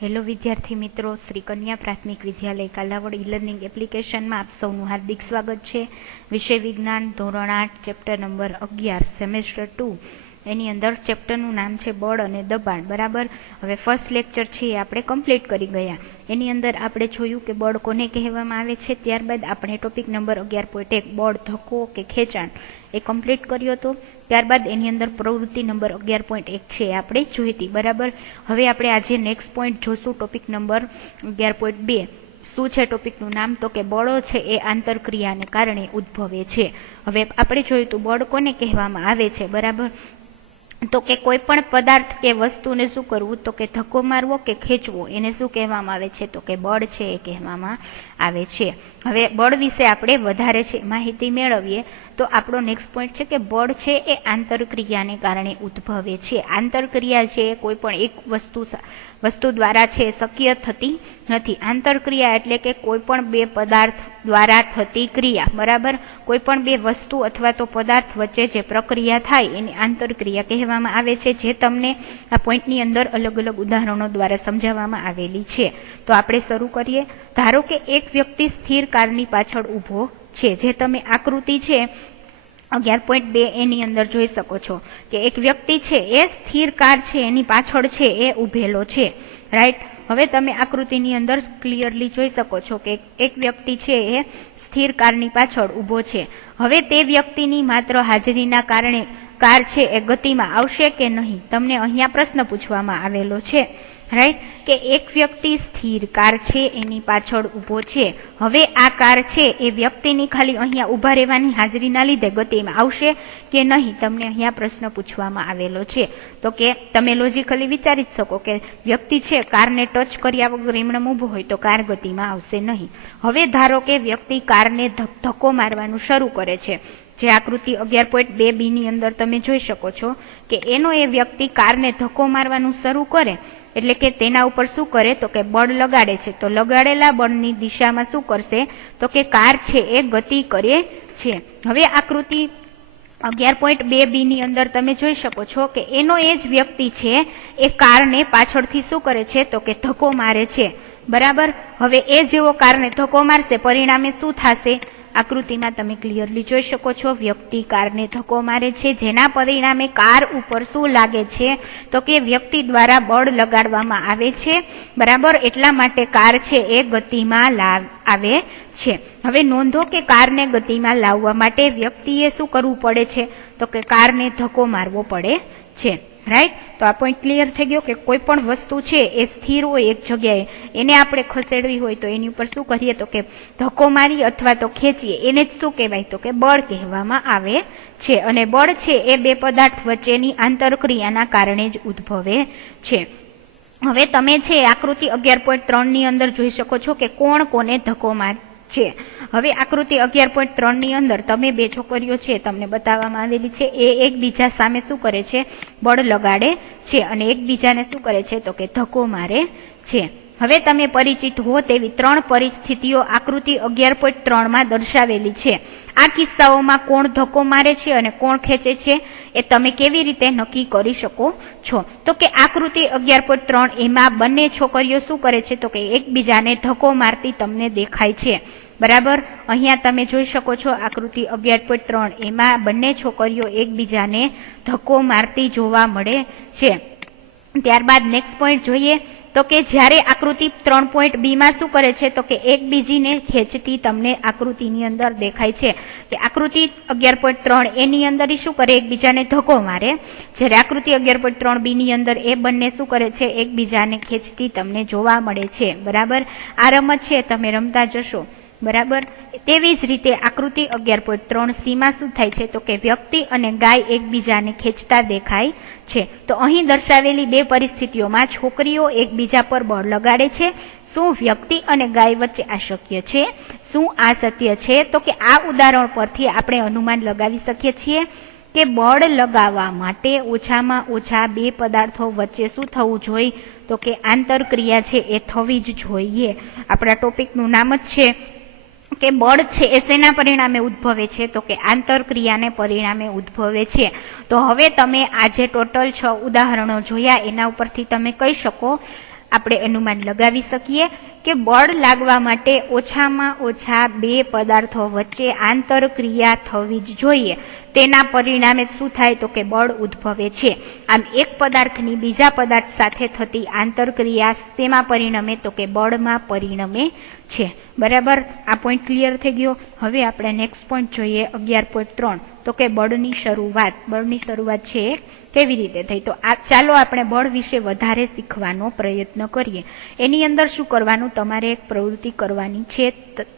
Hello વિદ્યાર્થી મિત્રો, શ્રી કન્યા પ્રાથમિક વિદ્યાલય કાલાવડ ઈ-લર્નિંગ એપ્લિકેશનમાં આપ સૌનું હાર્દિક સ્વાગત છે। વિષય વિજ્ઞાન ધોરણ 8 ચેપ્ટર નંબર 11 સેમેસ્ટર 2 એની અંદર ચેપ્ટરનું નામ છે બળ અને દબાણ। બરાબર, હવે ફર્સ્ટ લેક્ચર છે એ આપણે કમ્પ્લીટ કરી ગયા। એની અંદર આપણે જોયું કે બળ કોને કહેવામાં આવે છે। ત્યારબાદ આપણે ટોપિક નંબર 11.1 બળ, ધક્કો કે ખેંચાણ એ કમ્પ્લીટ કર્યો હતો। ત્યારબાદ એની અંદર પ્રવૃત્તિ નંબર 11.1 છે આપણે જોઈ હતી। બરાબર, હવે આપણે આજે નેક્સ્ટ પોઈન્ટ જોશું ટોપિક નંબર 11.2। શું છે ટોપિકનું નામ? તો કે બળો છે એ આંતરક્રિયાને કારણે ઉદ્ભવે છે। હવે આપણે જોયું તો બળ કોને કહેવામાં આવે છે। બરાબર, તો કે કોઈ પણ પદાર્થ કે વસ્તુને શું કરવું, તો કે ધક્કો મારવો કે ખેંચવો, એને શું કહેવામાં આવે છે? તો કે બળ છે એ કહેવામાં આવે છે। હવે બળ વિશે આપણે વધારે છે માહિતી મેળવીએ તો આપણો નેક્સ્ટ પોઈન્ટ છે કે બળ છે એ આંતરક્રિયાને કારણે ઉદ્ભવે છે। આંતરક્રિયા છે કોઈ પણ એક વસ્તુ દ્વારા છે શક્ય થતી નથી। આંતરક્રિયા એટલે કે કોઈ પણ બે પદાર્થ દ્વારા થતી ક્રિયા। બરાબર, કોઈ પણ બે વસ્તુ અથવા તો પદાર્થ વચ્ચે જે પ્રક્રિયા થાય એને આંતરક્રિયા કહેવામાં આવે છે, જે તમને આ પોઈન્ટની અંદર અલગ અલગ ઉદાહરણો દ્વારા સમજાવવામાં આવેલી છે। તો આપણે શરૂ કરીએ। ધારો કે એક વ્યક્તિ સ્થિર કારની પાછળ ઊભો છે, જે તમે આકૃતિ છે 11.2 એની અંદર જોઈ શકો છો કે એક વ્યક્તિ છે એ સ્થિર કાર છે એની પાછળ છે એ ઉભેલો છે। રાઈટ, હવે તમે આકૃતિની અંદર ક્લિયરલી જોઈ શકો છો કે એક વ્યક્તિ છે એ સ્થિર કારની પાછળ ઊભો છે। હવે તે વ્યક્તિની માત્ર હાજરીના કારણે કાર છે એ ગતિમાં આવશે કે નહીં, તમને અહીંયા પ્રશ્ન પૂછવામાં આવેલો છે। રાઈટ, કે એક વ્યક્તિ સ્થિર કાર છે એની પાછળ ઊભો છે। હવે આ કાર છે એ વ્યક્તિની ખાલી અહીંયા ઊભા રહેવાની હાજરીના લીધે ગતિમાં આવશે કે નહીં, તમને અહીંયા પ્રશ્ન પૂછવામાં આવેલો છે। તો કે તમે લોજિકલી વિચારી જ શકો કે વ્યક્તિ છે કારને ટચ કર્યા વગર એમણે ઊભો હોય તો કાર ગતિમાં આવશે નહીં। હવે ધારો કે વ્યક્તિ કારને ધક્કો મારવાનું શરૂ કરે છે, જે આકૃતિ 11.2 ની અંદર તમે જોઈ શકો છો કે એનો એ વ્યક્તિ કારને ધક્કો મારવાનું શરૂ કરે એટલે કે તેના ઉપર શું કરે, તો કે બળ લગાડે છે। તો લગાડેલા બળની દિશામાં શું કરશે, તો કે કાર છે એ ગતિ કરે છે। હવે આકૃતિ 11.2 ની અંદર તમે જોઈ શકો છો કે એનો એ જ વ્યક્તિ છે એ કારને પાછળથી શું કરે છે, તો કે ધક્કો મારે છે। બરાબર, હવે એ જેવો કારને ધક્કો મારશે પરિણામે શું થશે, આકૃતિમાં તમે ક્લિયરલી જોઈ શકો છો વ્યક્તિ કારને ધક્કો મારે છે, જેના પરિણામે કાર ઉપર શું લાગે છે, તો કે વ્યક્તિ દ્વારા બળ લગાડવામાં આવે છે। બરાબર, એટલા માટે કાર છે એ ગતિમાં આવે છે। હવે નોંધો કે કારને ગતિમાં લાવવા માટે વ્યક્તિએ શું કરવું પડે છે, તો કે કારને ધક્કો મારવો પડે છે। રાઈટ, તો આ પોઈન્ટ ક્લિયર થઈ ગયો કે કોઈ પણ વસ્તુ છે એ સ્થિર હોય એક જગ્યાએ, એને આપણે ખસેડવી હોય તો એની ઉપર શું કરીએ, તો કે ધક્કો મારી અથવા તો ખેંચીએ, એને જ શું કહેવાય, તો કે બળ કહેવામાં આવે છે। અને બળ છે એ બે પદાર્થ વચ્ચેની આંતરક્રિયાના કારણે જ ઉદ્ભવે છે। હવે તમે છે આકૃતિ 11.3 ની અંદર જોઈ શકો છો કે કોણ કોને ધક્કો મારે છે। હવે આકૃતિ 11.3 ની અંદર તમે બે છોકરીઓ છે તમને બતાવવામાં આવેલી છે, એ એકબીજા સામે શું કરે છે, બળ લગાડે છે અને એકબીજાને શું કરે છે, તો કે ધક્કો મારે છે। હવે તમે પરિચિત હો તેવી ત્રણ પરિસ્થિતિઓ આકૃતિ 11.3 માં દર્શાવેલી છે। આ કિસ્સાઓમાં કોણ ધક્કો મારે છે અને કોણ ખેંચે છે એ તમે કેવી રીતે નક્કી કરી શકો છો, તો કે આકૃતિ 11.3 એમાં બંને છોકરીઓ શું કરે છે, તો કે એકબીજાને ધક્કો મારતી તમને દેખાય છે। બરાબર, અહીંયા તમે જોઈ શકો છો આકૃતિ 11.3 એમાં બંને છોકરીઓ એકબીજાને ધક્કો મારતી જોવા મળે છે। ત્યારબાદ નેક્સ્ટ પોઈન્ટ જોઈએ તો કે જ્યારે આકૃતિ 3.2 માં શું કરે છે, તો કે એકબીજીને ખેંચતી તમને આકૃતિની અંદર દેખાય છે કે આકૃતિ 11.3 એની અંદર શું કરે, એકબીજાને ધક્કો મારે, જ્યારે આકૃતિ 11.3 ની અંદર એ બંને શું કરે છે, એકબીજાને ખેંચતી તમને જોવા મળે છે। બરાબર, આ રમત છે તમે રમતા જશો। બરાબર, તેવી જ રીતે આકૃતિ 11.3 માં શું થાય છે, તો કે વ્યક્તિ અને ગાય એકબીજાને ખેંચતા દેખાય છે। તો અહીં દર્શાવેલી બે પરિસ્થિતિઓમાં છોકરીઓ એકબીજા પર બળ લગાડે છે। શું વ્યક્તિ અને ગાય વચ્ચે આ શક્ય છે? શું આ સત્ય છે? તો કે આ ઉદાહરણ પરથી આપણે અનુમાન લગાવી શકીએ છીએ કે બળ લગાવવા માટે ઓછામાં ઓછા બે પદાર્થો વચ્ચે શું થવું જોઈએ, તો કે આંતરક્રિયા છે એ થવી જ જોઈએ। આપણા ટોપિકનું નામ જ છે કે બળ છે એ શેના પરિણામે ઉદ્ભવે છે, તો કે આંતરક્રિયાને પરિણામે ઉદ્ભવે છે। તો હવે તમે આજે ટોટલ 6 ઉદાહરણો જોયા, એના ઉપરથી તમે કહી શકો આપણે અનુમાન લગાવી શકીએ કે બળ લાગવા માટે ઓછામાં ઓછા બે પદાર્થો વચ્ચે આંતરક્રિયા થવી જ જોઈએ. તેના પરિણામે શું થાય તો કે બળ ઉદ્ભવે છે. આમ એક પદાર્થની બીજા પદાર્થ સાથે થતી આંતરક્રિયા તેમાં પરિણમે તો કે બળમાં પરિણમે છે. બરાબર, આ પોઈન્ટ ક્લિયર થઈ ગયો. હવે આપણે નેક્સ્ટ પોઈન્ટ જોઈએ 11.3 તો કે બળની શરૂઆત. બળની શરૂઆત છે કેવી રીતે થઈ, તો ચાલો આપણે બળ વિશે વધારે શીખવાનો પ્રયત્ન કરીએ. એની અંદર શું કરવાનું, તમારે એક પ્રવૃત્તિ કરવાની છે.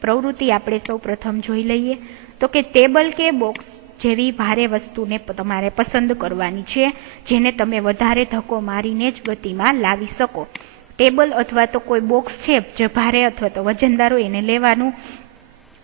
પ્રવૃત્તિ આપણે સૌ પ્રથમ જોઈ લઈએ તો કે ટેબલ કે બોક્સ જેવી ભારે વસ્તુને તમારે પસંદ કરવાની છે, જેને તમે વધારે ધક્કો મારીને જ ગતિમાં લાવી શકો. ટેબલ અથવા તો કોઈ બોક્સ છે જે ભારે અથવા તો વજનદાર હોય એને લેવાનું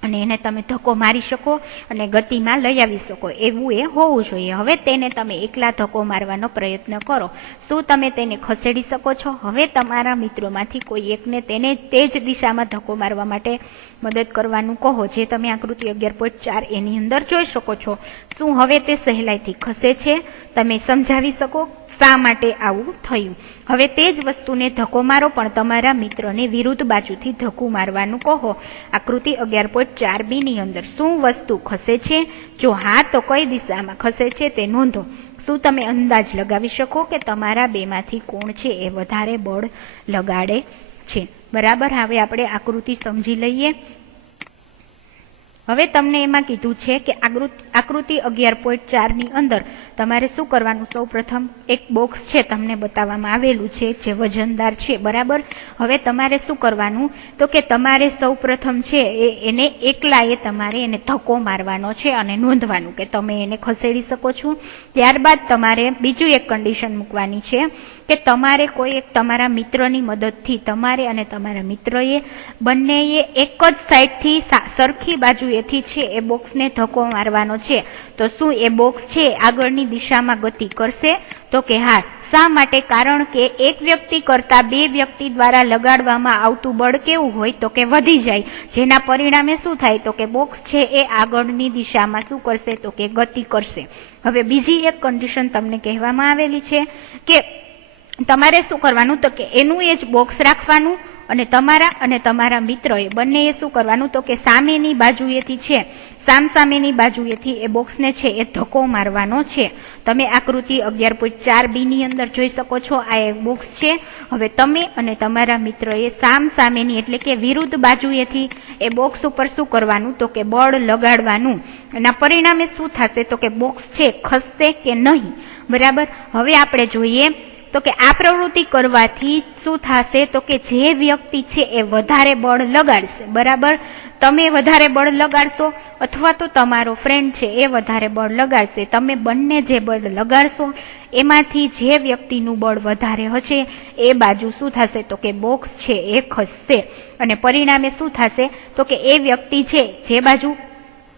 અને એને તમે ધક્કો મારી શકો અને ગતિમાં લઈ આવી શકો, એવું એ હોવું જોઈએ. હવે તેને તમે એકલા ધક્કો મારવાનો પ્રયત્ન કરો. શું તમે તેને ખસેડી શકો છો? હવે તમારા મિત્રોમાંથી કોઈ એકને તેને તે જ દિશામાં ધક્કો મારવા માટે મદદ કરવાનું કહો, જે તમે આકૃતિ 11.4 એની અંદર જોઈ શકો છો. શું હવે તે સહેલાઈથી ખસે છે? તમે સમજાવી શકો શા માટે આવું થયું. હવે તે જ વસ્તુને ધક્કો મારો, પણ તમારા મિત્રને વિરુદ્ધ બાજુથી ધક્કું મારવાનું કહો. આકૃતિ 11.4b ની અંદર શું વસ્તુ ખસે છે? જો હા તો કઈ દિશામાં ખસે છે તે નોંધો. શું તમે અંદાજ લગાવી શકો કે તમારા બેમાંથી કોણ છે એ વધારે બળ લગાડે છે? બરાબર, હવે આપણે આકૃતિ સમજી લઈએ. હવે તમને એમાં કીધું છે કે આકૃતિ 11.4 ની અંદર તમારે શું કરવાનું, સૌ પ્રથમ એક બોક્સ છે તમને બતાવવામાં આવેલું છે જે વજનદાર છે. બરાબર, હવે તમારે શું કરવાનું તો કે તમારે સૌ પ્રથમ છે એને એકલાએ તમારે એને ધક્કો મારવાનો છે અને નોંધવાનું કે તમે એને ખસેડી શકો છો. ત્યારબાદ તમારે બીજું એક કન્ડિશન મૂકવાની છે કે તમારે કોઈ એક તમારા મિત્રની મદદથી તમારે અને તમારા મિત્રએ બંનેએ એક જ સાઈડથી સરખી બાજુએથી છે એ બોક્સને ધક્કો મારવાનો છે. તો શું એ બોક્સ છે આગળની દિશામાં ગતિ કરશે? તો કે હા. શા માટે? કારણ કે એક વ્યક્તિ કરતા બે વ્યક્તિ દ્વારા લગાડવામાં આવતું બળ કેવું હોય તો કે વધી જાય, જેના પરિણામે શું થાય તો કે બોક્સ છે એ આગળની દિશામાં શું કરશે તો કે ગતિ કરશે. હવે બીજી એક કન્ડિશન તમને કહેવામાં આવેલી છે કે તમારે શું કરવાનું તો કે એનું એ જ બોક્સ રાખવાનું અને તમારા મિત્રએ બંનેએ શું કરવાનું તો કે સામેની બાજુએથી છે સામેની બાજુએથી એ બોક્સને છે એ ધક્કો મારવાનો છે. તમે આકૃતિ 11.4b ની અંદર જોઈ શકો છો. આ એક બોક્સ છે. હવે તમે અને તમારા મિત્રએ સામેની એટલે કે વિરુદ્ધ બાજુએથી એ બોક્સ ઉપર શું કરવાનું તો કે બળ લગાડવાનું. એના પરિણામે શું થશે તો કે બોક્સ છે ખસશે કે નહીં. બરાબર, હવે આપણે જોઈએ તો કે આ પ્રવૃત્તિ કરવાથી શું થશે તો કે જે વ્યક્તિ છે એ વધારે બળ લગાડશે. બરાબર, તમે વધારે બળ લગાડશો અથવા તો તમારો ફ્રેન્ડ છે એ વધારે બળ લગાડશે. તમે બંને જે બળ લગાડશો એમાંથી જે વ્યક્તિનું બળ વધારે હશે એ બાજુ શું થશે તો કે બોક્સ છે એ ખસશે અને પરિણામે શું થશે તો કે એ વ્યક્તિ છે જે બાજુ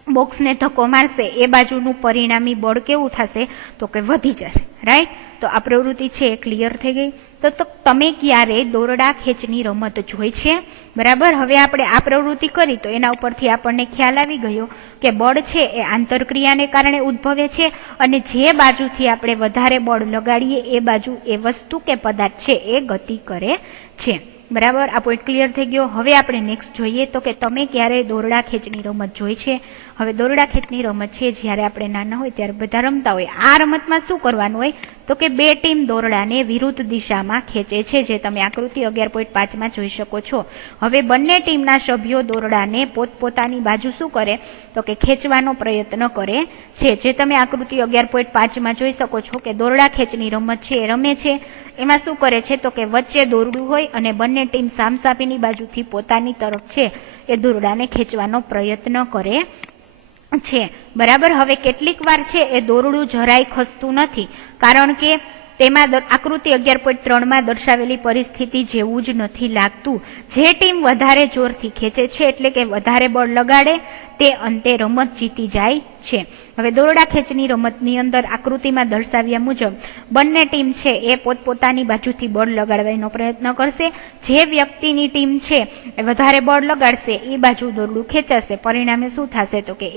બોક્સને ધક્કો મારશે એ બાજુનું પરિણામી બળ કેવું થશે તો કે વધી જશે. રાઈટ, તો આ પ્રવૃત્તિ છે એ ક્લિયર થઈ ગઈ. તો તમે ક્યારે દોરડા ખેંચની રમત જોઈ છે? બરાબર, હવે આપણે આ પ્રવૃત્તિ કરી તો એના ઉપરથી આપણને ખ્યાલ આવી ગયો કે બળ છે એ આંતરક્રિયાને કારણે ઉદ્ભવે છે અને જે બાજુથી આપણે વધારે બળ લગાડીએ એ બાજુ એ વસ્તુ કે પદાર્થ છે એ ગતિ કરે છે. બરાબર, આ પોઈન્ટ ક્લિયર થઈ ગયો. હવે આપણે નેક્સ્ટ જોઈએ તો કે તમે ક્યારે દોરડા ખેંચની રમત જોઈ છે? હવે દોરડા ખેંચની રમત છે જ્યારે આપણે નાના હોય ત્યારે બધા રમતા હોય. આ રમતમાં શું કરવાનું હોય તો કે બે ટીમ દોરડાને વિરુદ્ધ દિશામાં ખેંચે છે, જે તમે આકૃતિ 11.5 જોઈ શકો છો. હવે બંને ટીમના સભ્યો દોરડાને પોતપોતાની બાજુ શું કરે તો કે ખેંચવાનો પ્રયત્ન કરે છે, જે તમે આકૃતિ 11.5 જોઈ શકો છો કે દોરડા ખેંચની રમત છે એ રમે છે. એમાં શું કરે છે તો કે વચ્ચે દોરડું હોય અને બંને ટીમ સામસામેની બાજુથી પોતાની તરફ છે એ દોરડાને ખેંચવાનો પ્રયત્ન કરે છે. બરાબર, હવે કેટલીક વાર છે એ દોરડું જરાય ખસતું નથી, કારણ કે તેમાં આકૃતિ 11.3 દર્શાવેલી પરિસ્થિતિ જેવું જ નથી લાગતું. જે ટીમ વધારે જોરથી ખેંચે છે એટલે કે વધારે બળ લગાડે તે અંતે રમત જીતી જાય છે. હવે દોરડા ખેંચની રમતની અંદર આકૃતિમાં દર્શાવ્યા મુજબ બંને ટીમ છે એ પોતપોતાની બાજુથી બળ લગાડવાનો પ્રયત્ન કરશે. જે વ્યક્તિની ટીમ છે એ વધારે બળ લગાડશે એ બાજુ દોરડું ખેંચાશે. પરિણામે શું થશે તો કે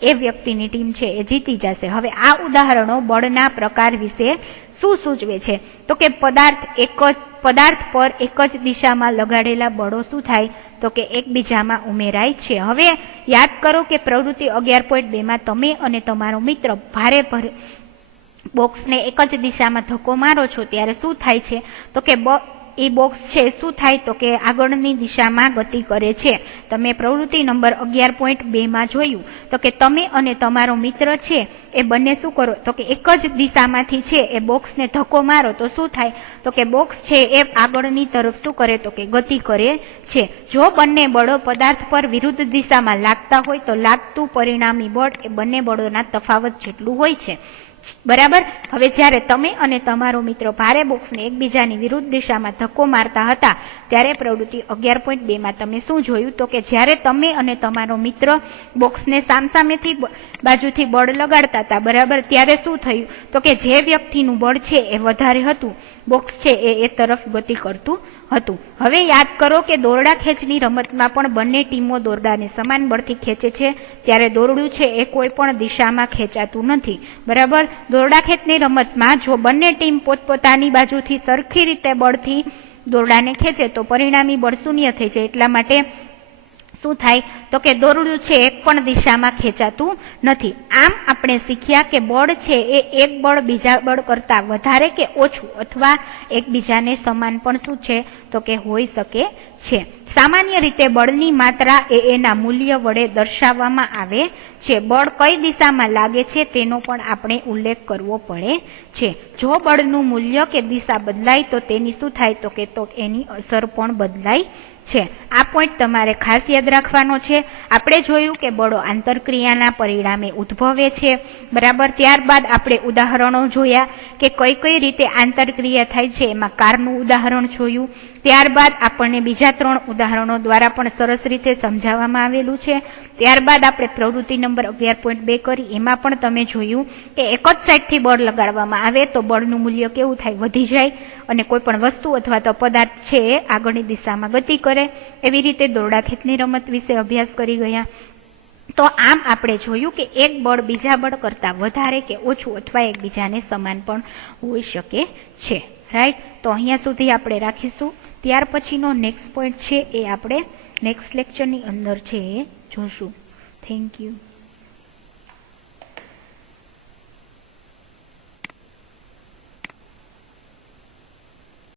એ વ્યક્તિની ટીમ છે એ જીતી જશે. હવે આ ઉદાહરણો બળના પ્રકાર વિશે શું સૂચવે છે તો કે પદાર્થ એક જ પદાર્થ પર એક જ દિશામાં લગાડેલા બળો શું થાય તો કે એકબીજામાં ઉમેરાય છે. હવે યાદ કરો કે પ્રવૃત્તિ 11.2 માં તમે અને તમારો મિત્ર ભારે બોક્સને એક જ દિશામાં ધક્કો મારો છો ત્યારે શું થાય છે તો કે એ બોક્સ છે શું થાય તો કે આગળની દિશામાં ગતિ કરે છે. તમે પ્રવૃત્તિ નંબર 11.2 માં જોયું તો કે તમે અને તમારો મિત્ર છે એ બંને શું કરો તો કે એક જ દિશામાંથી છે એ બોક્સને ધક્કો મારો તો શું થાય તો કે બોક્સ છે એ આગળની તરફ શું કરે તો કે ગતિ કરે છે. જો બંને બળો પદાર્થ પર વિરુદ્ધ દિશામાં લાગતા હોય તો લાગતું પરિણામી બળ એ બંને બળોના તફાવત જેટલું હોય છે. બરાબર. હવે જ્યારે તમે અને તમારો મિત્ર ભારે બોક્સને એકબીજાની વિરુદ્ધ દિશામાં ધક્કો મારતા હતા ત્યારે પ્રવૃત્તિ 11.2 માં તમે શું જોયું તો કે જ્યારે તમે અને તમારો મિત્ર બોક્સને સામસામેથી બાજુથી બળ લગાડતા હતા બરાબર ત્યારે શું થયું તો કે જે વ્યક્તિનું બળ છે એ વધારે હતું બોક્સ છે એ તરફ ગતિ કરતું હતું. હવે યાદ કરો કે દોરડા ખેંચની રમતમાં પણ બંને ટીમો દોરડાને સમાન બળથી ખેંચે છે ત્યારે દોરડું છે એ કોઈ પણ દિશામાં ખેંચાતું નથી. બરાબર. દોરડા ખેંચની રમતમાં જો બંને ટીમ પોતપોતાની બાજુથી સરખી રીતે બળથી દોરડાને ખેંચે તો પરિણામી બળ શૂન્ય થઈ જાય. એટલા માટે શું થાય તો કે દોરડું છે એક પણ દિશામાં ખેંચાતું નથી. આમ આપણે શીખ્યા કે બળ છે એ એક બળ બીજા બળ કરતા વધારે કે ઓછું અથવા એકબીજાને સમાન પણ શું છે તો કે હોઈ શકે છે. સામાન્ય રીતે બળની માત્રા એ એના મૂલ્ય વડે દર્શાવવામાં આવે છે. બળ કઈ દિશામાં લાગે છે તેનો પણ આપણે ઉલ્લેખ કરવો પડે છે. જો બળનું મૂલ્ય કે દિશા બદલાય તો તેની શું થાય તો કે એની અસર પણ બદલાય છે. આ પોઈન્ટ તમારે ખાસ યાદ રાખવાનો છે. આપણે જોયું કે બળો આંતરક્રિયાના પરિણામે ઉદ્ભવે છે. બરાબર. ત્યારબાદ આપણે ઉદાહરણો જોયા કે કઈ કઈ રીતે આંતરક્રિયા થાય છે. એમાં કારનું ઉદાહરણ જોયું. ત્યારબાદ આપણને બીજા 3 ઉદાહરણો દ્વારા પણ સરસ રીતે સમજાવવામાં આવેલું છે. ત્યારબાદ આપણે પ્રવૃત્તિ નંબર 11.2 કરી એમાં પણ તમે જોયું કે એક જ સાઈડથી બળ લગાડવામાં આવે તો બળનું મૂલ્ય કેવું થાય વધી જાય અને કોઈ પણ વસ્તુ અથવા તો પદાર્થ છે એ આગળની દિશામાં ગતિ કરે. એવી રીતે દોરડા ખેંચની રમત વિશે અભ્યાસ કરી ગયા. તો આમ આપણે જોયું કે એક બળ બીજા બળ કરતા વધારે કે ઓછું અથવા એકબીજાને સમાન પણ હોઈ શકે છે. રાઈટ. તો અહીંયા સુધી આપણે રાખીશું. ત્યાર પછીનો નેક્સ્ટ પોઈન્ટ છે એ આપણે નેક્સ્ટ લેક્ચરની અંદર છે એ જોશું. Thank you.